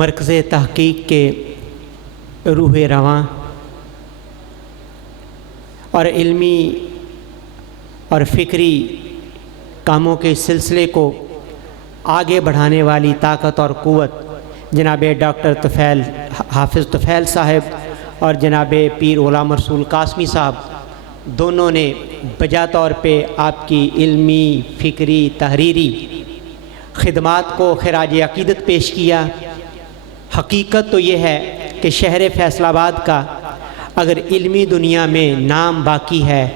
مرکز تحقیق کے روح رواں اور علمی اور فکری کاموں کے سلسلے کو آگے بڑھانے والی طاقت اور قوت جناب ڈاکٹر حافظ طفیل صاحب اور جناب پیر غلام رسول قاسمی صاحب دونوں نے بجا طور پہ آپ کی علمی، فکری، تحریری خدمات کو خراج عقیدت پیش کیا۔ حقیقت تو یہ ہے کہ شہر فیصل آباد کا اگر علمی دنیا میں نام باقی ہے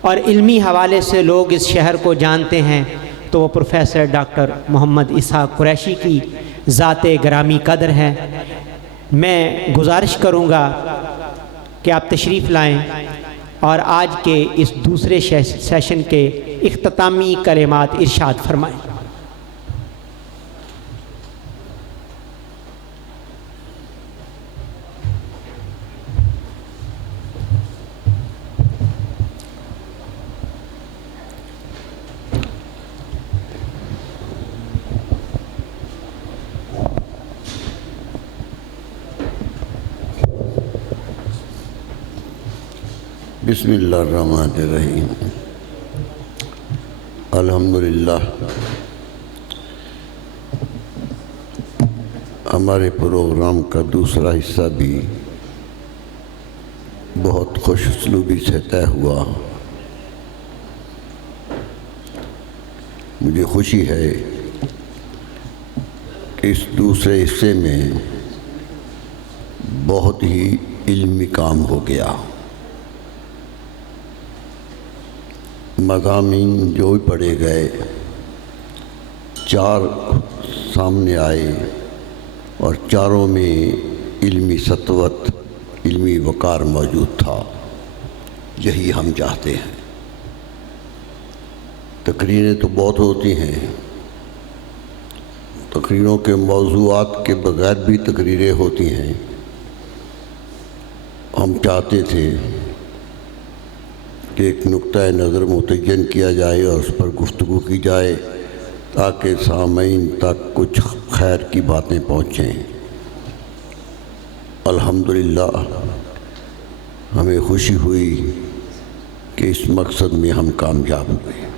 اور علمی حوالے سے لوگ اس شہر کو جانتے ہیں تو وہ پروفیسر ڈاکٹر محمد اسحاق قریشی کی ذات گرامی قدر ہے۔ میں گزارش کروں گا کہ آپ تشریف لائیں اور آج کے اس دوسرے سیشن کے اختتامی کلمات ارشاد فرمائیں۔ بسم اللہ الرحمن الرحیم۔ الحمدللہ ہمارے پروگرام کا دوسرا حصہ بھی بہت خوش اسلوبی سے طے ہوا۔ مجھے خوشی ہے کہ اس دوسرے حصے میں بہت ہی علمی کام ہو گیا۔ مضامین جو بھی پڑھے گئے 4 سامنے آئے اور چاروں میں علمی سطوت، علمی وقار موجود تھا۔ یہی ہم چاہتے ہیں۔ تقریریں تو بہت ہوتی ہیں، تقریروں کے موضوعات کے بغیر بھی تقریریں ہوتی ہیں۔ ہم چاہتے تھے کہ ایک نقطہ نظر متعین کیا جائے اور اس پر گفتگو کی جائے تاکہ سامعین تک کچھ خیر کی باتیں پہنچیں۔ الحمدللہ ہمیں خوشی ہوئی کہ اس مقصد میں ہم کامیاب ہوئے۔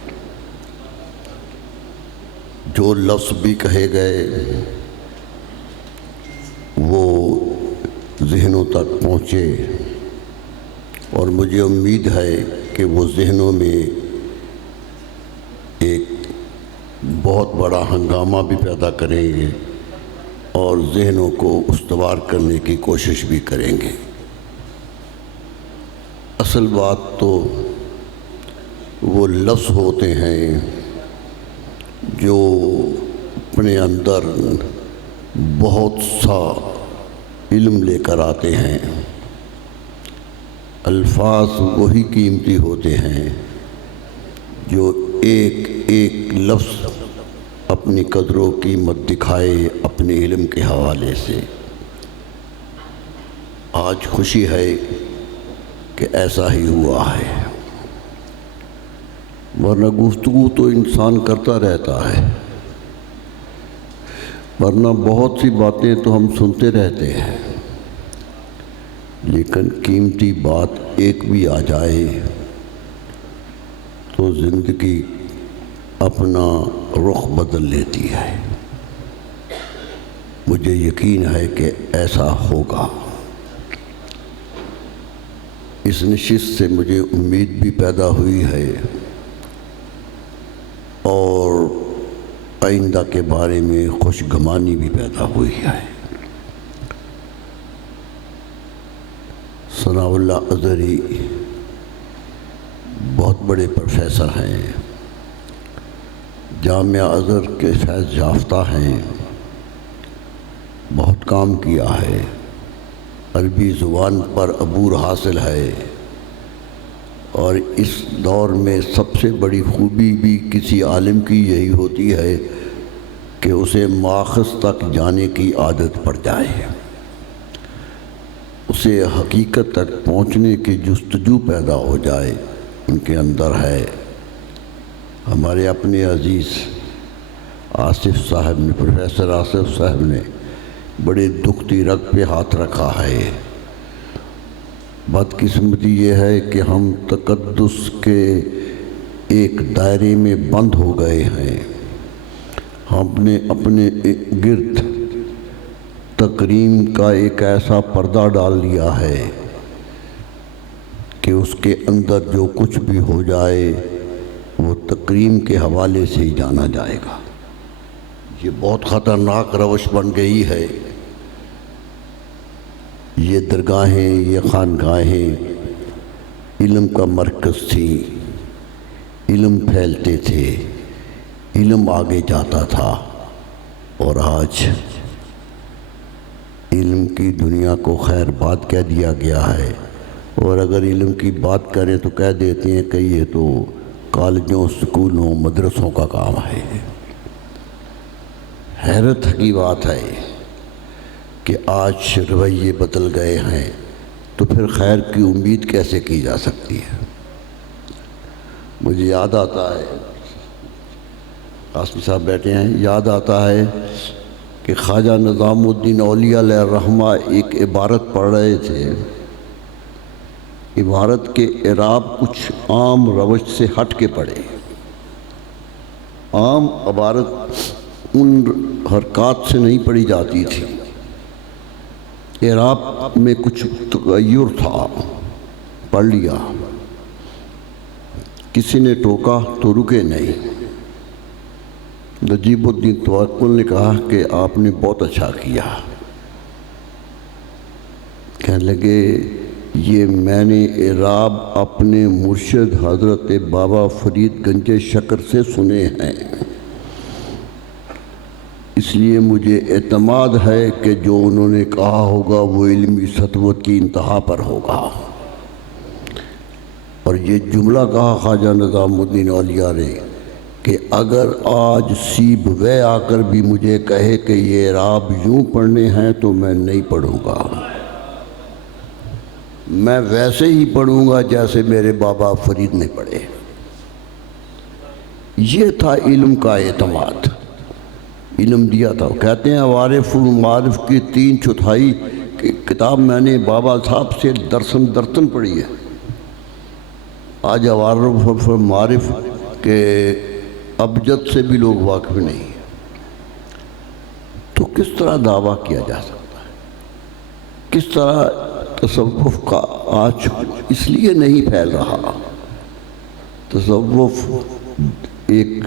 جو لفظ بھی کہے گئے وہ ذہنوں تک پہنچے اور مجھے امید ہے کہ وہ ذہنوں میں ایک بہت بڑا ہنگامہ بھی پیدا کریں گے اور ذہنوں کو استوار کرنے کی کوشش بھی کریں گے۔ اصل بات تو وہ لفظ ہوتے ہیں جو اپنے اندر بہت سا علم لے کر آتے ہیں۔ الفاظ وہی قیمتی ہوتے ہیں جو ایک ایک لفظ اپنی قدر و قیمت دکھائے اپنے علم کے حوالے سے۔ آج خوشی ہے کہ ایسا ہی ہوا ہے، ورنہ گفتگو تو انسان کرتا رہتا ہے، ورنہ بہت سی باتیں تو ہم سنتے رہتے ہیں، لیکن قیمتی بات ایک بھی آ جائے تو زندگی اپنا رخ بدل لیتی ہے۔ مجھے یقین ہے کہ ایسا ہوگا۔ اس نشست سے مجھے امید بھی پیدا ہوئی ہے اور آئندہ کے بارے میں خوشگمانی بھی پیدا ہوئی ہے۔ ثناء اللہ اظہری بہت بڑے پروفیسر ہیں، جامعہ ازہر کے فیض یافتہ ہیں، بہت کام کیا ہے، عربی زبان پر عبور حاصل ہے، اور اس دور میں سب سے بڑی خوبی بھی کسی عالم کی یہی ہوتی ہے کہ اسے ماخذ تک جانے کی عادت پڑ جائے، اسے حقیقت تک پہنچنے کی جستجو پیدا ہو جائے۔ ان کے اندر ہے۔ ہمارے اپنے عزیز آصف صاحب نے، پروفیسر آصف صاحب نے بڑے دکھتی رگ پہ ہاتھ رکھا ہے۔ بدقسمتی یہ ہے کہ ہم تقدس کے ایک دائرے میں بند ہو گئے ہیں۔ ہم نے اپنے گرد تکریم کا ایک ایسا پردہ ڈال لیا ہے کہ اس کے اندر جو کچھ بھی ہو جائے وہ تکریم کے حوالے سے ہی جانا جائے گا۔ یہ بہت خطرناک روش بن گئی ہے۔ یہ درگاہیں، یہ خانقاہیں علم کا مرکز تھیں، علم پھیلتے تھے، علم آگے جاتا تھا، اور آج علم کی دنیا کو خیر بات کہہ دیا گیا ہے، اور اگر علم کی بات کریں تو کہہ دیتے ہیں کہ یہ تو کالجوں، سکولوں، مدرسوں کا کام ہے۔ حیرت کی بات ہے کہ آج رویے بدل گئے ہیں، تو پھر خیر کی امید کیسے کی جا سکتی ہے؟ مجھے یاد آتا ہے، قاسمی صاحب بیٹھے ہیں، یاد آتا ہے کہ خواجہ نظام الدین اولیاء علیہ الرحمہ ایک عبارت پڑھ رہے تھے۔ عبارت کے اعراب کچھ عام روش سے ہٹ کے پڑھے۔ عام عبارت ان حرکات سے نہیں پڑھی جاتی تھی، اعراب میں کچھ تغیر تھا، پڑھ لیا۔ کسی نے ٹوکا تو رکے نہیں۔ نجیب الدین توکل نے کہا کہ آپ نے بہت اچھا کیا۔ کہنے لگے یہ میں نے اعراب اپنے مرشد حضرت بابا فرید گنج شکر سے سنے ہیں، اس لیے مجھے اعتماد ہے کہ جو انہوں نے کہا ہوگا وہ علمی سطوت کی انتہا پر ہوگا۔ اور یہ جملہ کہا خواجہ نظام الدین اولیاء نے کہ اگر آج سیب وے آ کر بھی مجھے کہے کہ یہ اعراب یوں پڑھنے ہیں تو میں نہیں پڑھوں گا، میں ویسے ہی پڑھوں گا جیسے میرے بابا فرید نے پڑھے۔ یہ تھا علم کا اعتماد، علم دیا تھا۔ کہتے ہیں عوارف المعارف کی 3/4 کی کتاب میں نے بابا صاحب سے درسن پڑھی ہے۔ آج عوارف المعارف کے ابجد سے بھی لوگ واقف نہیں، تو کس طرح دعویٰ کیا جا سکتا ہے؟ کس طرح تصوف کا آج اس لیے نہیں پھیل رہا؟ تصوف ایک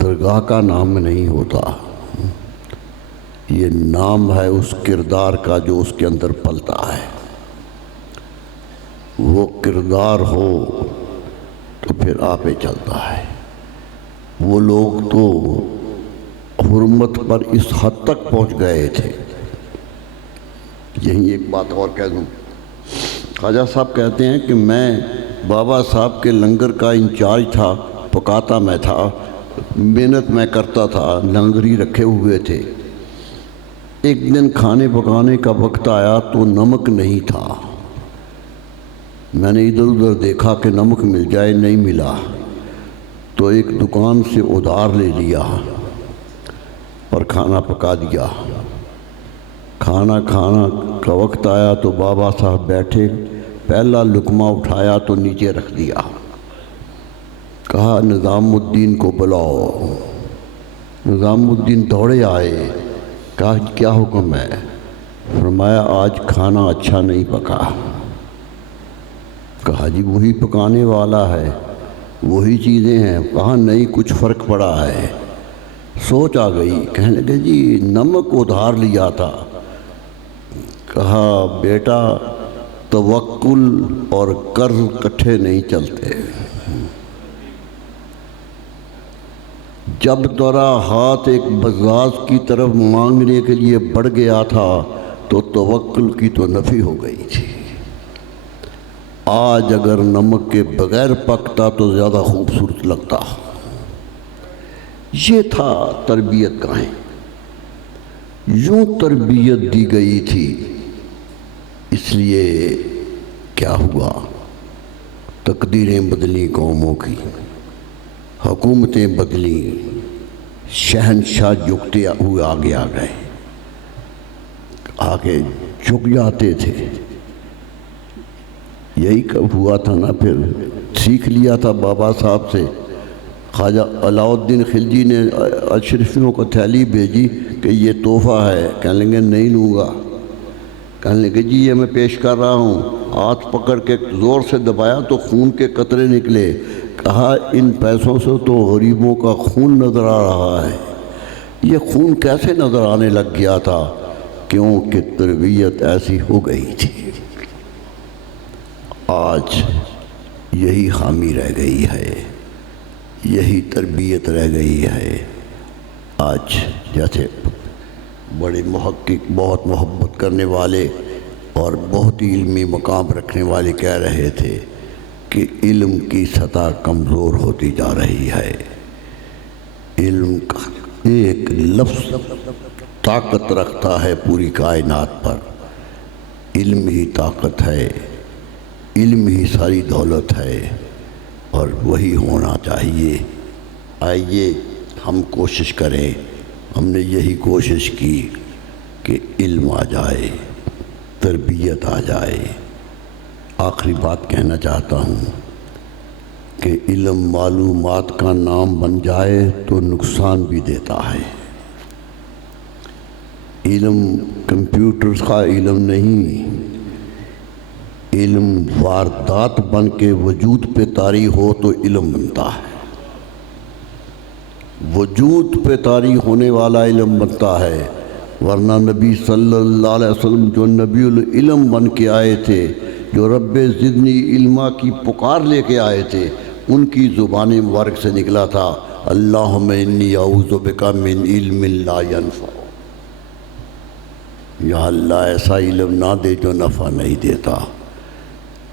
درگاہ کا نام نہیں ہوتا، یہ نام ہے اس کردار کا جو اس کے اندر پلتا ہے۔ وہ کردار ہو تو پھر آپے چلتا ہے۔ وہ لوگ تو حرمت پر اس حد تک پہنچ گئے تھے۔ یہی ایک بات اور کہہ دوں، خواجہ صاحب کہتے ہیں کہ میں بابا صاحب کے لنگر کا انچارج تھا، پکاتا میں تھا، محنت میں کرتا تھا، لنگری رکھے ہوئے تھے۔ ایک دن کھانے پکانے کا وقت آیا تو نمک نہیں تھا۔ میں نے ادھر ادھر دیکھا کہ نمک مل جائے، نہیں ملا، تو ایک دکان سے ادھار لے لیا اور کھانا پکا دیا۔ کھانا کا وقت آیا تو بابا صاحب بیٹھے، پہلا لقمہ اٹھایا تو نیچے رکھ دیا۔ کہا نظام الدین کو بلاؤ۔ نظام الدین دوڑے آئے، کہا کیا حکم ہے؟ فرمایا آج کھانا اچھا نہیں پکا۔ کہا جی وہی پکانے والا ہے، وہی چیزیں ہیں۔ کہا نہیں کچھ فرق پڑا ہے۔ سوچ آ گئی، کہنے لگے جی نمک ادھار لیا تھا۔ کہا بیٹا توکل اور قرض کٹھے نہیں چلتے۔ جب تیرا ہاتھ ایک بزاز کی طرف مانگنے کے لیے بڑھ گیا تھا تو توکل کی تو نفی ہو گئی تھی۔ آج اگر نمک کے بغیر پکتا تو زیادہ خوبصورت لگتا۔ یہ تھا تربیت گاہیں، یوں تربیت دی گئی تھی۔ اس لیے کیا ہوا؟ تقدیریں بدلی قوموں کی، حکومتیں بدلی، شہنشاہ جھکتے ہوئے آگے آ گئے۔ آگے جھک جاتے تھے. یہی کب ہوا تھا نا، پھر سیکھ لیا تھا بابا صاحب سے. خواجہ علاء الدین خلجی نے اشرفیوں کو تھیلی بھیجی کہ یہ تحفہ ہے. کہنے لگے نہیں لوں گا. کہنے لگے جی یہ میں پیش کر رہا ہوں. ہاتھ پکڑ کے زور سے دبایا تو خون کے قطرے نکلے. کہا ان پیسوں سے تو غریبوں کا خون نظر آ رہا ہے. یہ خون کیسے نظر آنے لگ گیا تھا؟ کیونکہ تربیت ایسی ہو گئی تھی. آج یہی خامی رہ گئی ہے، یہی تربیت رہ گئی ہے. آج جیسے بڑے محقق، بہت محبت کرنے والے اور بہت ہی علمی مقام رکھنے والے کہہ رہے تھے کہ علم کی سطح کمزور ہوتی جا رہی ہے. علم کا ایک لفظ طاقت رکھتا ہے پوری کائنات پر. علم ہی طاقت ہے، علم ہی ساری دولت ہے، اور وہی ہونا چاہیے. آئیے ہم کوشش کریں. ہم نے یہی کوشش کی کہ علم آ جائے، تربیت آ جائے. آخری بات کہنا چاہتا ہوں کہ علم معلومات کا نام بن جائے تو نقصان بھی دیتا ہے. علم کمپیوٹر کا علم نہیں، علم واردات بن کے وجود پہ طاری ہو تو علم بنتا ہے. وجود پہ طاری ہونے والا علم بنتا ہے. ورنہ نبی صلی اللہ علیہ وسلم جو نبی العلم بن کے آئے تھے، جو رب زدنی علما کی پکار لے کے آئے تھے، ان کی زبان مبارک سے نکلا تھا اللہم انی اعوذ بک من علم لا ینفع. یا اللہ ایسا علم نہ دے جو نفع نہیں دیتا.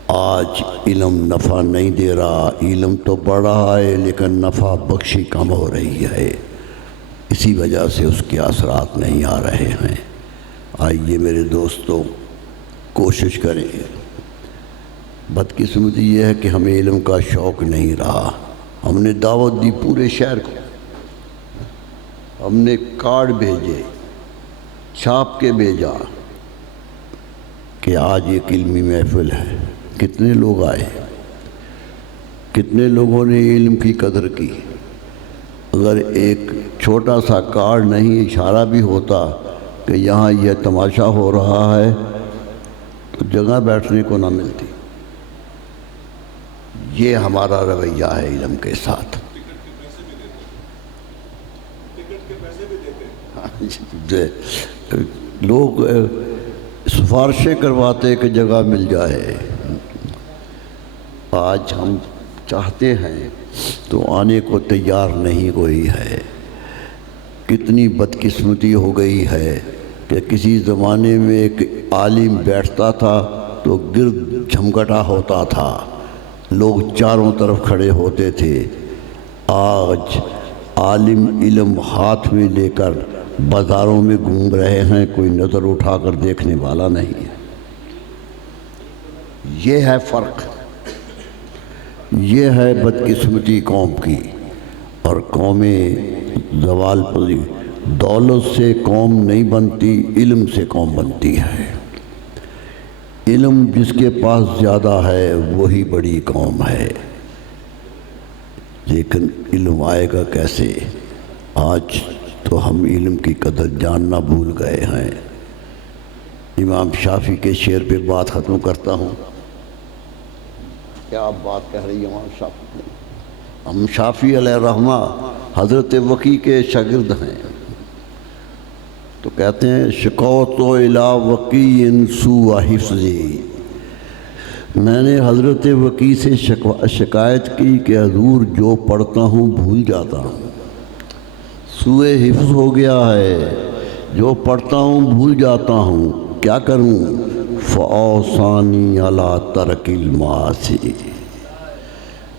آج علم نفع نہیں دے رہا. علم تو بڑھ رہا ہے لیکن نفع بخشی کم ہو رہی ہے. اسی وجہ سے اس کے اثرات نہیں آ رہے ہیں. آئیے میرے دوستو کوشش کریں. بدقسمتی یہ ہے کہ ہمیں علم کا شوق نہیں رہا. ہم نے دعوت دی پورے شہر کو، ہم نے کارڈ بھیجے، چھاپ کے بھیجا کہ آج ایک علمی محفل ہے. کتنے لوگ آئے، کتنے لوگوں نے علم کی قدر کی. اگر ایک چھوٹا سا کارڈ نہیں، اشارہ بھی ہوتا کہ یہاں یہ تماشا ہو رہا ہے، تو جگہ بیٹھنے کو نہ ملتی. یہ ہمارا رویہ ہے علم کے ساتھ. لوگ سفارشیں کرواتے کہ جگہ مل جائے. آج ہم چاہتے ہیں تو آنے کو تیار نہیں کوئی ہے. کتنی بدقسمتی ہو گئی ہے کہ کسی زمانے میں ایک عالم بیٹھتا تھا تو گرد جھمگٹا ہوتا تھا، لوگ چاروں طرف کھڑے ہوتے تھے. آج عالم علم ہاتھ میں لے کر بازاروں میں گھوم رہے ہیں، کوئی نظر اٹھا کر دیکھنے والا نہیں ہے. یہ ہے فرق، یہ ہے بدقسمتی قوم کی. اور قومیں زوال پذیر. دولت سے قوم نہیں بنتی، علم سے قوم بنتی ہے. علم جس کے پاس زیادہ ہے وہی بڑی قوم ہے. لیکن علم آئے گا کیسے؟ آج تو ہم علم کی قدر جاننا بھول گئے ہیں. امام شافعی کے شعر پہ بات ختم کرتا ہوں. کیا آپ بات کہہ رہی ہیں امام شافعی؟ ہم شافعی علیہ الرحمہ حضرت وقی کے شاگرد ہیں. تو کہتے ہیں شکوت الی وقی سوء حفظی. میں نے حضرت وقی سے شکایت کی کہ حضور جو پڑھتا ہوں بھول جاتا ہوں. سوء حفظ ہو گیا ہے، جو پڑھتا ہوں بھول جاتا ہوں، کیا کروں؟ فَأَوْصَانِي عَلَىٰ تَرْكِ الْمَعَاصِي.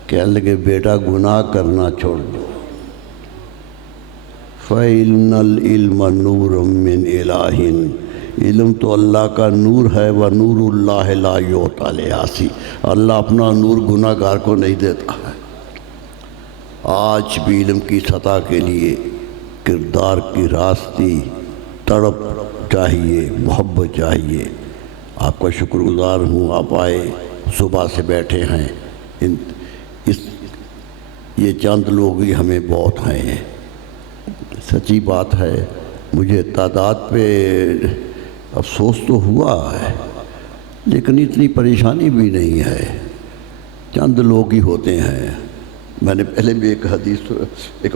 کہنے لگے بیٹا گناہ کرنا چھوڑ دو. فَإِنَّ الْعِلْمَ نُورٌ مِّنْ إِلَٰهٍ. علم تو اللہ کا نور ہے. وَنُورُ اللَّهِ لَا يُعْطَىٰ لِعَاصٍ. اللہ اپنا نور گناہ گار کو نہیں دیتا ہے. آج بھی علم کی سطح کے لیے کردار کی راستی، تڑپ چاہیے، محبت چاہیے۔ آپ کا شکر گزار ہوں، آپ آئے، صبح سے بیٹھے ہیں۔ یہ چند لوگ ہی ہمیں بہت ہیں، سچی بات ہے۔ مجھے تعداد پہ افسوس تو ہوا ہے، لیکن اتنی پریشانی بھی نہیں ہے، چند لوگ ہی ہوتے ہیں۔ میں نے پہلے بھی ایک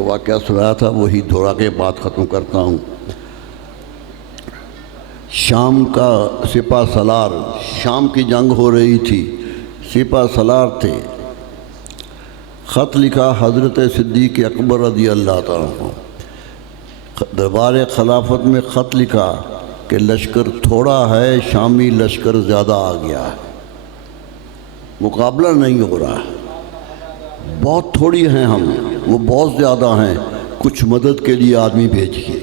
واقعہ سنایا تھا، وہی دہرا کے بات ختم کرتا ہوں۔ شام کا سپہ سالار، شام کی جنگ ہو رہی تھی، سپہ سالار تھے، خط لکھا حضرت صدیق اکبر رضی اللہ تعالیٰ عنہ، دربار خلافت میں خط لکھا کہ لشکر تھوڑا ہے، شامی لشکر زیادہ آ گیا ہے، مقابلہ نہیں ہو رہا، بہت تھوڑی ہیں ہم، وہ بہت زیادہ ہیں، کچھ مدد کے لیے آدمی بھیجیے۔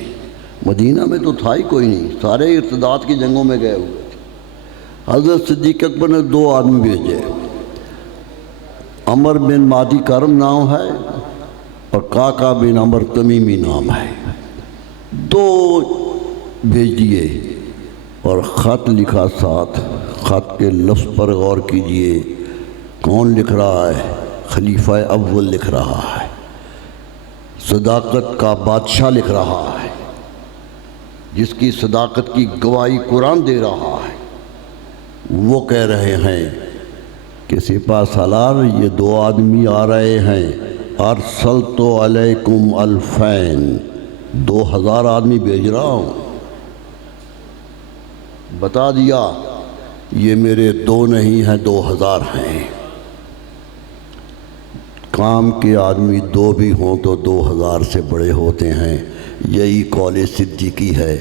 مدینہ میں تو تھا ہی کوئی نہیں، سارے ارتداد کی جنگوں میں گئے ہوئے تھے۔ حضرت صدیق اکبر نے 2 آدمی بھیجے، عمر بن مادی کرم نام ہے اور کاکا بن عمر تمیمی نام ہے، 2 بھیج دیے اور خط لکھا ساتھ۔ خط کے لفظ پر غور کیجئے، کون لکھ رہا ہے؟ خلیفہ اول لکھ رہا ہے، صداقت کا بادشاہ لکھ رہا ہے، جس کی صداقت کی گواہی قرآن دے رہا ہے۔ وہ کہہ رہے ہیں کہ سپہ سالار یہ 2 آدمی آ رہے ہیں، ارسلت علیکم 2000، 2000 آدمی بھیج رہا ہوں۔ بتا دیا یہ میرے 2 نہیں ہیں، 2000 ہیں۔ کام کے آدمی 2 بھی ہوں تو 2000 سے بڑے ہوتے ہیں، یہی قول صدیقی ہے،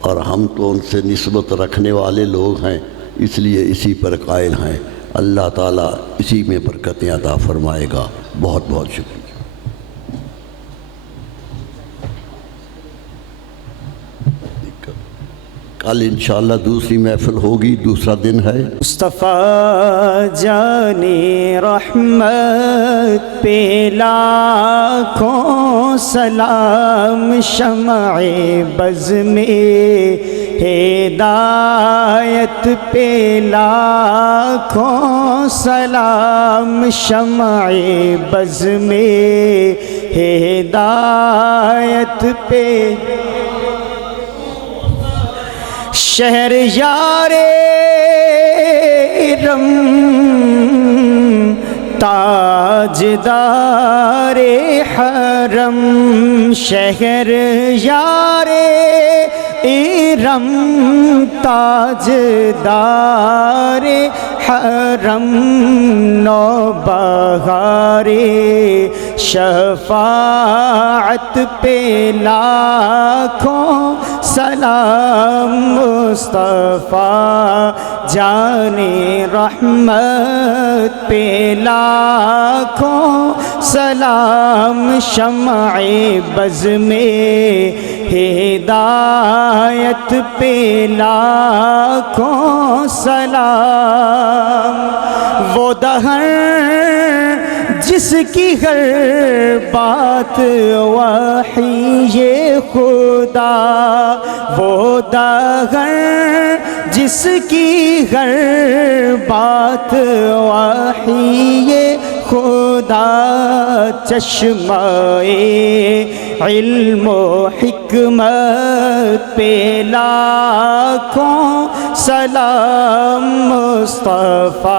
اور ہم تو ان سے نسبت رکھنے والے لوگ ہیں، اس لیے اسی پر قائل ہیں۔ اللہ تعالیٰ اسی میں برکتیں عطا فرمائے گا۔ بہت بہت شکریہ۔ کل انشاءاللہ دوسری محفل ہوگی، دوسرا دن ہے۔ مصطفیٰ جان رحمت پہ لاکھوں سلام، شمع بز میں ہدایت پہ لاکھوں سلام، شمع بز میں ہدایت پہ شہر یار رم تاجدار حرم، شہر یار ارم تاجدار حرم، نوبہار شفاعت پہ لاکھوں سلام، مصطفیٰ جان رحمت پہ لاکھوں سلام، شمع بز میں ہدایت پہ لاکھوں سلام۔ وہ دہر جس کی ہر بات وحی خدا، وہ دہر جس کی ہر بات وحی خدا، چشمہ علم و حکمت پہ لاکھوں سلام، مصطفیٰ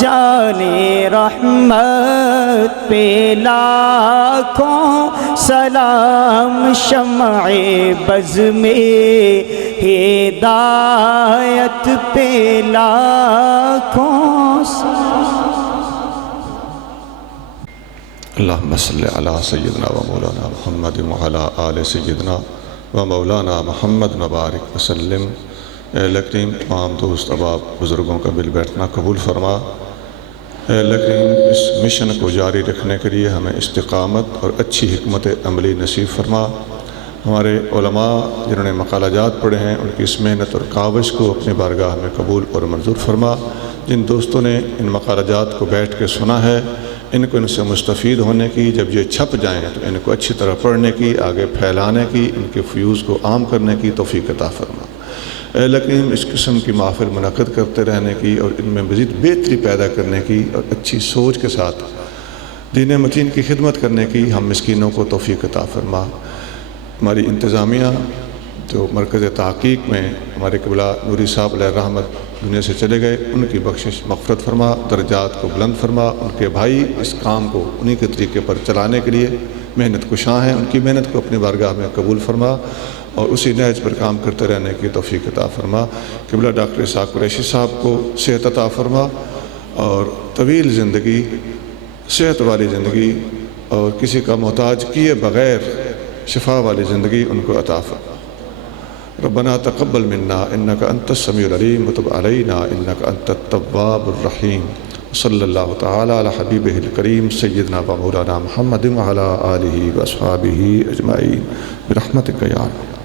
جان رحمت پہ لاکھوں سلام، شمع بز میں ہدایت پہ لاکھوں سلام۔ اللہم صلی علی سیدنا و مولانا محمد وعلی آل سیدنا و مولانا محمد مبارک وسلم۔ اے اللہ کریم تمام دوست احباب بزرگوں کا مل بیٹھنا قبول فرما۔ اے اللہ کریم اس مشن کو جاری رکھنے کے لیے ہمیں استقامت اور اچھی حکمت عملی نصیب فرما۔ ہمارے علماء جنہوں نے مقالہ جات پڑھے ہیں ان کی اس محنت اور کاوش کو اپنی بارگاہ میں قبول اور منظور فرما۔ جن دوستوں نے ان مقالہ جات کو بیٹھ کے سنا ہے ان سے مستفید ہونے کی، جب یہ چھپ جائیں تو ان کو اچھی طرح پڑھنے کی، آگے پھیلانے کی، ان کے فیوز کو عام کرنے کی توفیق عطا فرما۔ اے کریم اس قسم کی محافل منعقد کرتے رہنے کی اور ان میں مزید بہتری پیدا کرنے کی اور اچھی سوچ کے ساتھ دین متین کی خدمت کرنے کی ہم مسکینوں کو توفیق عطا فرما۔ ہماری انتظامیہ جو مرکز تحقیق میں ہمارے قبلہ نوری صاحب علیہ رحمت دنیا سے چلے گئے، ان کی بخشش مغفرت فرما، درجات کو بلند فرما۔ ان کے بھائی اس کام کو انہی کے طریقے پر چلانے کے لیے محنت کشاں ہیں، ان کی محنت کو اپنی بارگاہ میں قبول فرما اور اسی نہج پر کام کرتے رہنے کی توفیق عطا فرما۔ قبلہ ڈاکٹر اسحاق قریشی صاحب کو صحت عطا فرما اور طویل زندگی، صحت والی زندگی اور کسی کا محتاج کیے بغیر شفا والی زندگی ان کو عطا فرما۔ ربنا تقبل منا انك انت السميع العليم وتب علينا انك انت التواب الرحيم صلی اللہ تعالی علی حبیبہ الکریم سیدنا و مولانا محمد وعلی آلہ و اصحابہ اجمعین برحمتک یا رب۔